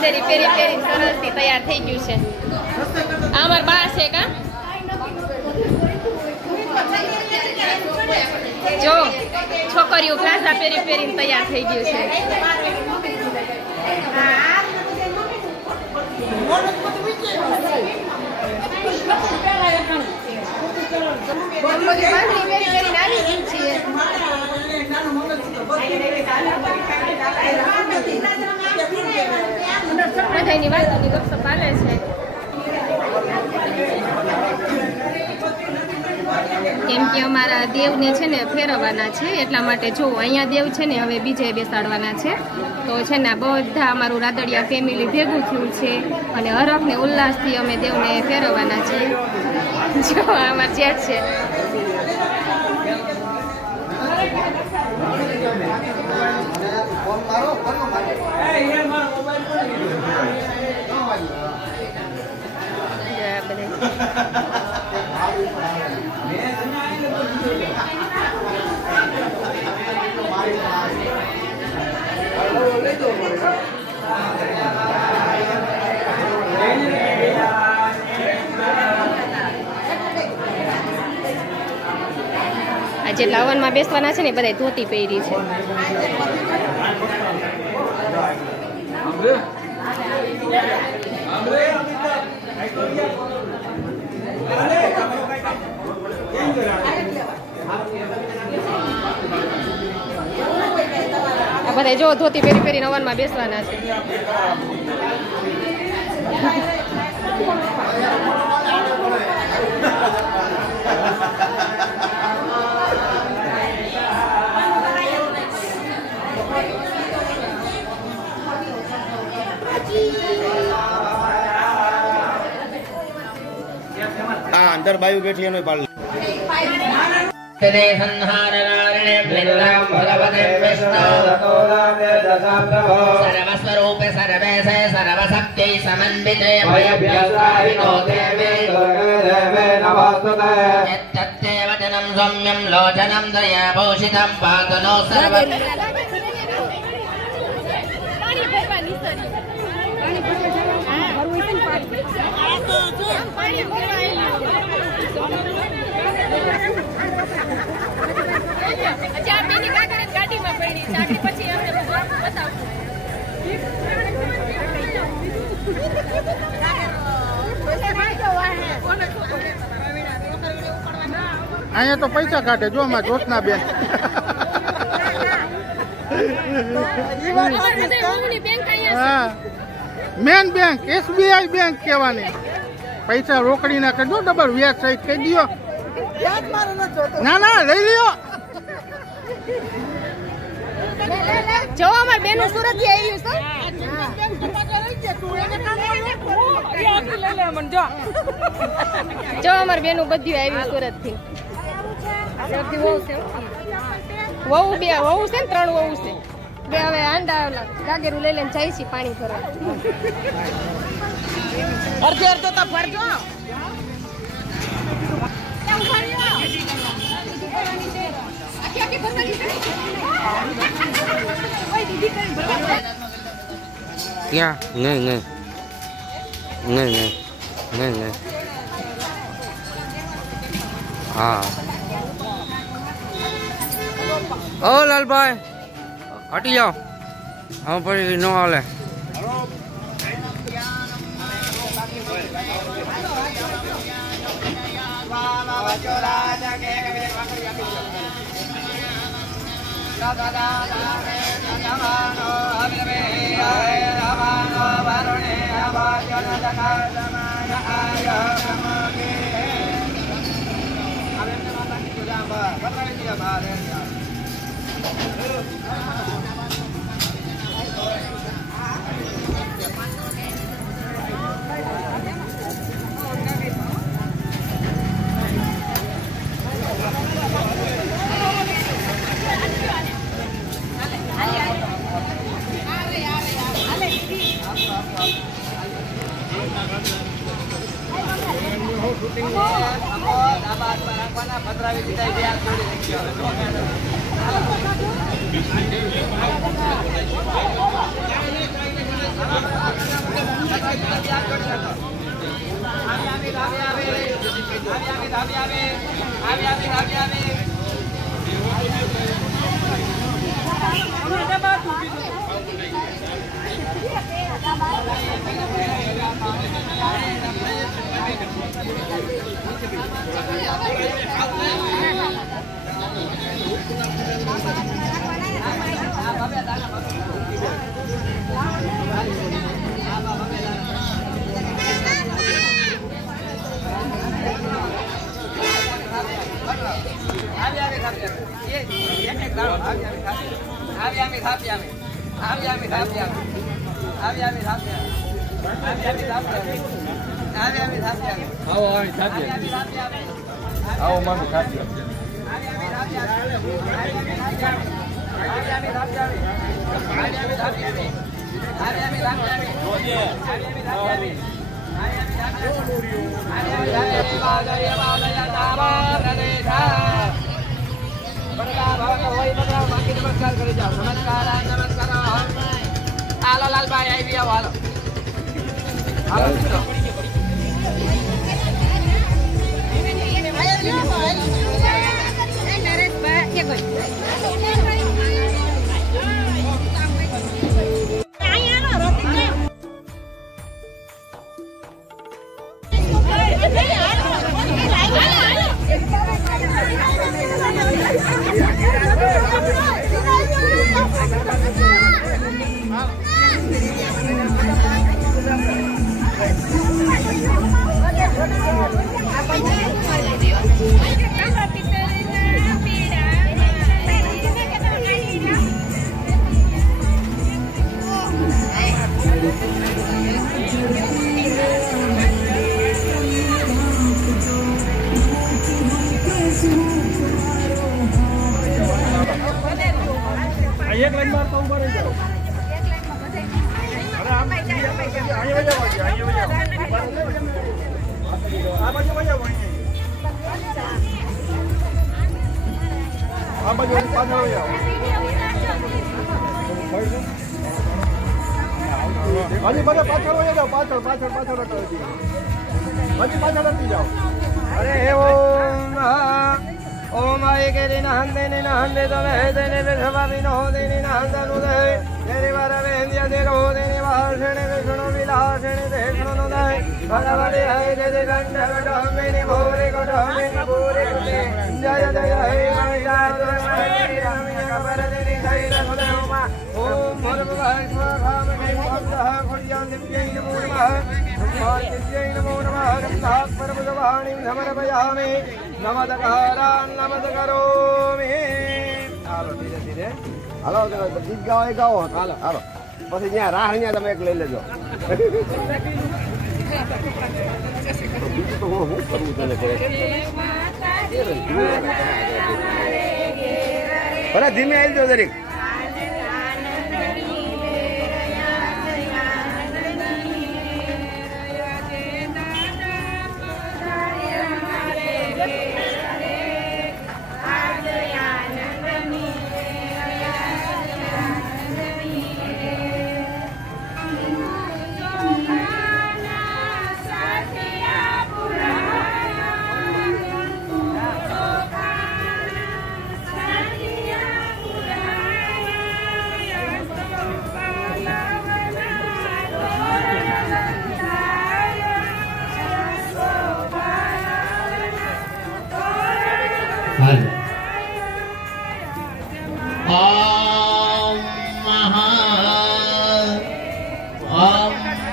બાંધેરી પેરી પેરી સરસથી તૈયાર થઈ ગયું છે. આ અમાર બા છે કા જો છોકરીઓ પ્લાઝા પેરી પેરીને તૈયાર થઈ ગયું છે. બધાની વાતોની ગપસપ ચાલે છે. કેમ કે અમારા દેવને છે ને ફેરવવાના છે એટલા માટે જો અહીંયા દેવ છે ને હવે બીજે બેસાડવાના છે. તો છે ને બધા અમારું રાદડિયા ફેમિલી ભેગું થયું છે અને હરખ ને ઉલ્લાસથી અમે દેવને ફેરવવાના છીએ. જો અમાર જેઠ છે. જેટલા હવનમાં બેસવાના છે ને બધા ધોતી પહેરી છે. આ બધા જો ધોતી પહેરી પહેરીને હવનમાં બેસવાના છે. अंदर बायु बैठी है पाल सर्वस्वरूपे सर्वेशे सर्वशक्ति समन्विते भयभ्यसारिणो देवे यत्तत्ते वचनं सौम्यं लोचनं दयाभूषितं पातु नो सर्व अँ तो पैसा काटे जो मैं Joshna ben main bank SBI bank कहवानी पैसा रोकड़ी ना कर दो डबल व्याज सहित कह दियो ना ना ले लियो जो हमार बेनो सूरत થી આવ્યું છે જો અમાર બેનો બધી આવી સુરત થી વહુ બે વહુ છે ને 3 વહુ છે બે હવે આંડા ગાગેરું લઈ લઈને જાય છે પાણી ભરવા અર્ધે અર્ધે તો ભરજો क्या नहीं नहीं नहीं नहीं नहीं नहीं हाँ ओ लाल भाई हटी जाओ हम पर नो हाले હજી બધા પાછળ વહી જાઓ, પાછળ પાછળ પાછળ હજી પાછળ હટી જાઓ. અરે ઓમ આય કે નહંદે ને નહંદે તો હે દે ને સવાબી નો દે ને નહંદા નો દે તેરે વારા વે ઇન્ડિયા દે રો દે ને વાહ શેણે વે શણો વિલા શેણે દે શણો નો દે ભલાવાલે હે દે દે ગંડ ગડ હમે ને ભોરે ગડ હમે ને ભોરે ગડે જય જય હે મૈયા જય મૈયા રામે કબર દે ને જય રે દે ઓમા ઓમ ભર ભવાય સ્વાહા મે ભક્તઃ ખોડિયા દિવ્ય નમો નમઃ નમઃ દિવ્ય નમો નમઃ નમઃ પરમ ભવાણી સમર્પયામિ નમદકારાન નમદ કરોમિ. હાલો ધીરે ધીરે હાલો, ગીત ગાઓ એ ગાઓ. હાલો હાલો, પછી ત્યાં રાહ અહીંયા તમે એક લઈ લેજો. બીજું તો હું કરવું તને ભલે ધીમે આવી જાઓ દરેક.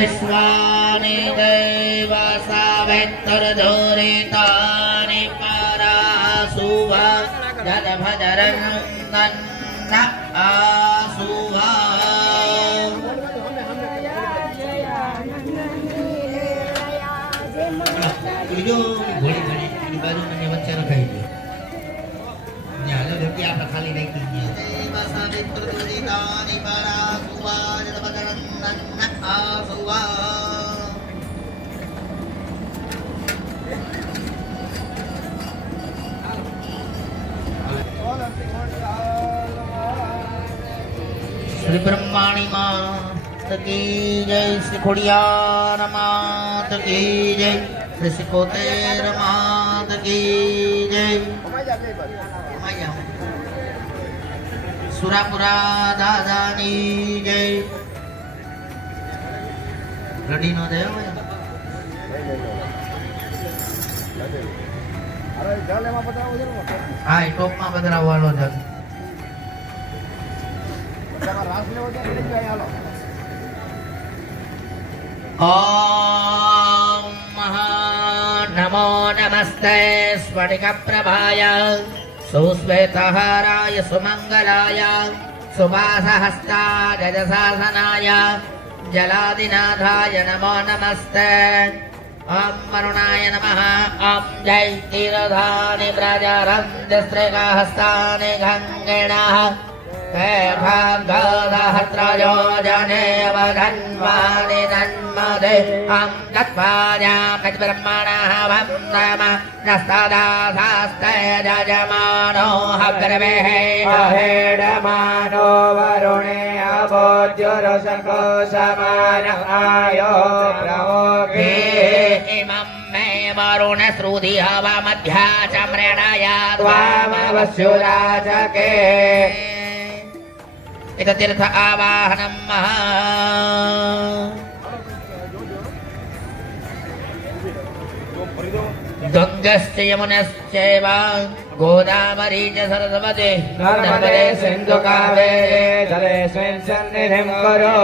विश्वानि दैवसावेत्तरधोरितानि परासुभ जलभजरन्नन्न आसुभ. ઘોડી ઘડી બાજુ મને વચ્ચે રખાઈ દે. હાલો ધોતી આપણે ખાલી રાખી દઈએ. दैवसावेत्तरधोरितानि परासुभ जलभजरन्नन्न आसुभ. श्री ब्रह्माणी मां की जय, श्री खुड़ियार मात की जय, श्री सिकोतेर मात की जय। सुरापुरा दादानी जय। रडी नो दे हाँ टॉप में बदलाव वालो जग ओम नमो नमस्ते स्फटिक प्रभाय सुश्वेतहाराय सुमंगलाय सुवासहस्ताय जसासनाय जलादिनाथाय नमो नमस्ते। ओम वरुणाय नमः। ओम जय तीरधानि प्रजरन्दिस्त्रिकाहस्तानि गङ्गेणः हत्रयो जनेव धन्वानि धन्मदे। ओम तत्त्वाया ब्रह्मणः वन्दम नस्तदासास्ते यजमानो हव्रवेः हेडमानो वरुणे अभोज्योरसको समान आयो प्रवोगे। इमं मे वरुण श्रुति हवा मध्या च मृणाया त्वामवस्युराजके। तीर्थ आवाहनम गंगश्च यमुनश्चैव गोदावरी च सरस्वती नर्मदे सिन्धु कावेरी जलेऽस्मिन् सन्निधिं कुरु।